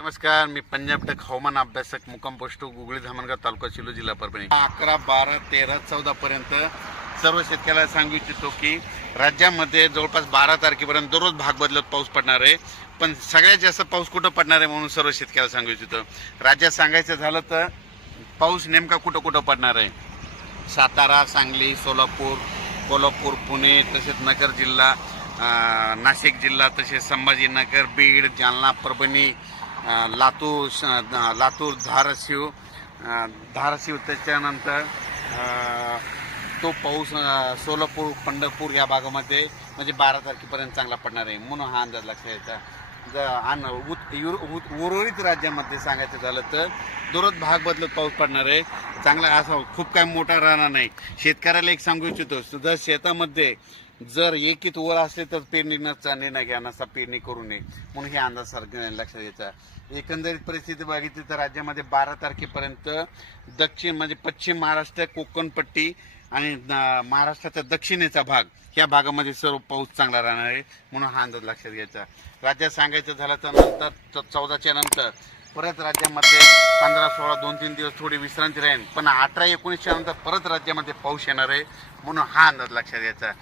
नमस्कार मी पंजाब टक हवामान अभ्यासक मुक्काम पोस्ट गुगळी धामणगाव तालुका शिलो जिल्हा परभणी. अकरा बारा तेरा चौदा पर्यंत सर्व शेतकऱ्याला सांगू इच्छितो की राज्यामध्ये जवळपास बारा तारखेपर्यंत दररोज भाग बदलत पाऊस पडणार आहे. पण सगळ्यात जास्त पाऊस कुठं पडणार आहे म्हणून सर्व शेतकऱ्याला सांगू इच्छितो. राज्यात सांगायचं झालं तर पाऊस नेमका कुठं कुठं पडणार आहे? सातारा सांगली सोलापूर कोल्हापूर पुणे तसेच नगर जिल्हा नाशिक जिल्हा तसेच संभाजीनगर बीड जालना परभणी लातूर लातूर धाराशिव धाराशिव त्याच्यानंतर तो पाऊस सोलापूर पंढरपूर या भागामध्ये म्हणजे बारा तारखेपर्यंत चांगला पडणार आहे. म्हणून हा अंदाज लक्षात यायचा आणि उत- युर- उर्वरित राज्यामध्ये सांगायचं झालं तर दररोज भाग बदलत पाऊस पडणार आहे. चांगला असा खूप काय मोठा राहणार नाही. शेतकऱ्याला एक सांगू इच्छितो सुद्धा शेतामध्ये जर एकीत वर असले तर पेरणीचा निर्णय घ्या नसा पेरणी करू नये. म्हणून हे अंदाज सारखं लक्षात घ्यायचा एकंदरीत परिस्थिती बघितली तर राज्यामध्ये बारा तारखेपर्यंत दक्षिण म्हणजे पश्चिम महाराष्ट्र कोकणपट्टी आणि महाराष्ट्राचा दक्षिणेचा भाग ह्या भागामध्ये सर्व पाऊस चांगला राहणार आहे. म्हणून हा अंदाज लक्षात घ्यायचा राज्यात सांगायचं झालं तर नंतर च- चौदाच्या नंतर परत राज्यामध्ये पंधरा सोळा दोन तीन दिवस थोडी विश्रांती राहील. पण अठरा एकोणीसच्या नंतर परत राज्यामध्ये पाऊस येणार आहे. म्हणून हा अंदाज लक्षात घ्यायचा